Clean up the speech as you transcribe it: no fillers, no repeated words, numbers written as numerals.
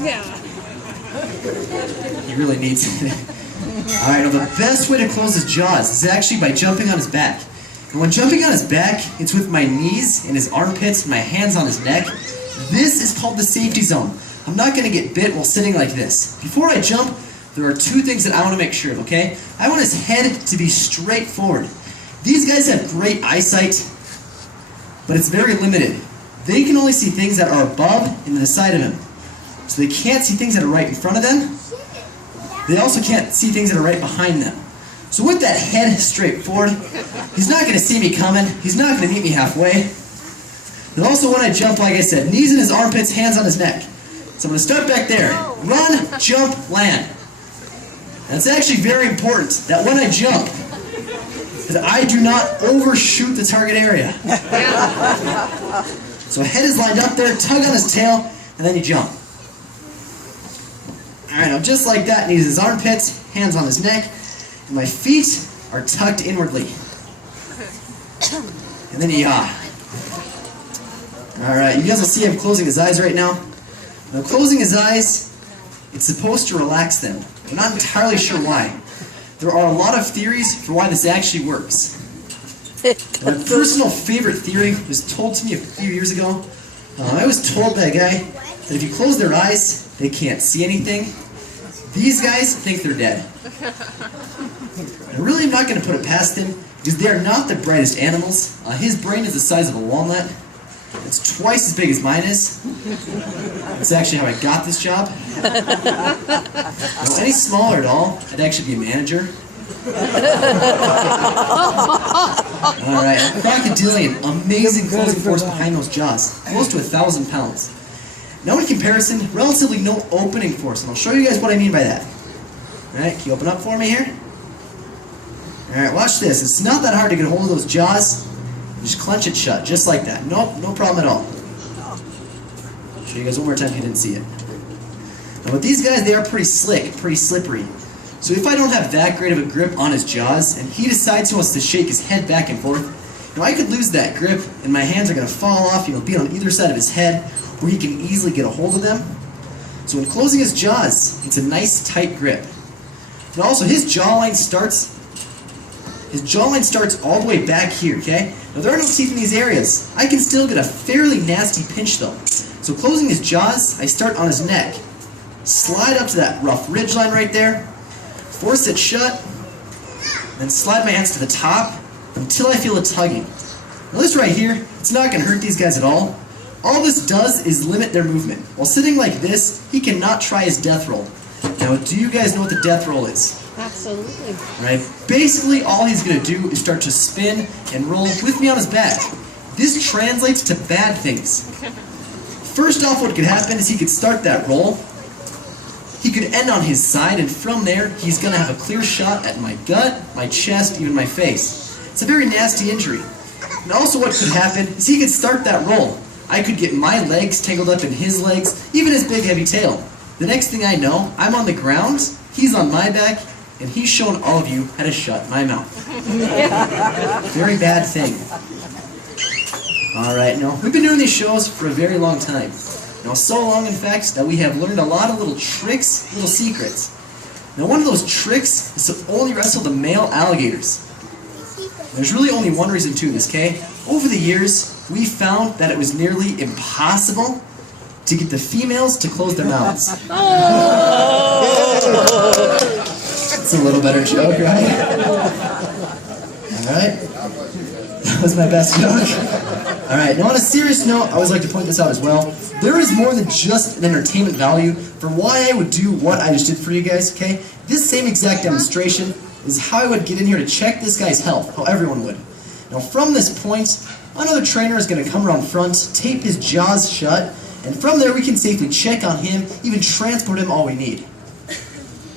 Yeah. He really needs it. Alright, now the best way to close his jaws is actually by jumping on his back. And when jumping on his back, it's with my knees and his armpits and my hands on his neck. This is called the safety zone. I'm not going to get bit while sitting like this. Before I jump, there are two things that I want to make sure of, okay? I want his head to be straight forward. These guys have great eyesight, but it's very limited. They can only see things that are above and to the side of him. So they can't see things that are right in front of them. They also can't see things that are right behind them. So with that head straight forward, he's not going to see me coming. He's not going to meet me halfway. And also when I jump, like I said, knees in his armpits, hands on his neck. So I'm going to start back there. Run, jump, land. And it's actually very important that when I jump, that I do not overshoot the target area. So head is lined up there, tug on his tail, and then you jump. Alright, now just like that, knees in his armpits, hands on his neck, and my feet are tucked inwardly. And then yaw. Alright, you guys will see him closing his eyes right now. Now closing his eyes, it's supposed to relax them. I'm not entirely sure why. There are a lot of theories for why this actually works. My personal favorite theory was told to me a few years ago. I was told by a guy that if you close their eyes, they can't see anything. These guys think they're dead. I really am not going to put it past him because they are not the brightest animals. His brain is the size of a walnut. It's twice as big as mine is. That's actually how I got this job. Any smaller at all, I'd actually be a manager. Alright, a crocodilian, amazing closing force behind those jaws, close to 1,000 pounds. Now in comparison, relatively no opening force, and I'll show you guys what I mean by that. Alright, can you open up for me here? Alright, watch this. It's not that hard to get a hold of those jaws. Just clench it shut, just like that. Nope, no problem at all. I'll show you guys one more time if you didn't see it. Now with these guys, they are pretty slick, pretty slippery. So if I don't have that great of a grip on his jaws, and he decides he wants to shake his head back and forth, I could lose that grip, and my hands are going to fall off, be on either side of his head, where he can easily get a hold of them. So when closing his jaws, it's a nice tight grip. And also his jawline starts all the way back here, okay? Now there are no teeth in these areas. I can still get a fairly nasty pinch though. So closing his jaws, I start on his neck. Slide up to that rough ridge line right there. Force it shut. Then slide my hands to the top until I feel it tugging. Now this right here, it's not going to hurt these guys at all. All this does is limit their movement. While sitting like this, he cannot try his death roll. Now do you guys know what the death roll is? Absolutely. Right? Basically, all he's going to do is start to spin and roll with me on his back. This translates to bad things. First off, what could happen is he could start that roll. He could end on his side, and from there, he's going to have a clear shot at my gut, my chest, even my face. It's a very nasty injury. And also what could happen is he could start that roll. I could get my legs tangled up in his legs, even his big heavy tail. The next thing I know, I'm on the ground, he's on my back, and he's shown all of you how to shut my mouth. Very bad thing. Alright, now, we've been doing these shows for a very long time. Now, so long, in fact, that we have learned a lot of little tricks, little secrets. Now, one of those tricks is to only wrestle the male alligators. There's really only one reason to this, okay? Over the years, we found that it was nearly impossible to get the females to close their mouths. That's a little better joke, right? Alright. That was my best joke. Alright, now on a serious note, I always like to point this out as well. There is more than just an entertainment value for why I would do what I just did for you guys, okay? This same exact demonstration is how I would get in here to check this guy's health, how everyone would. Now from this point, another trainer is going to come around front, tape his jaws shut, and from there we can safely check on him, even transport him all we need.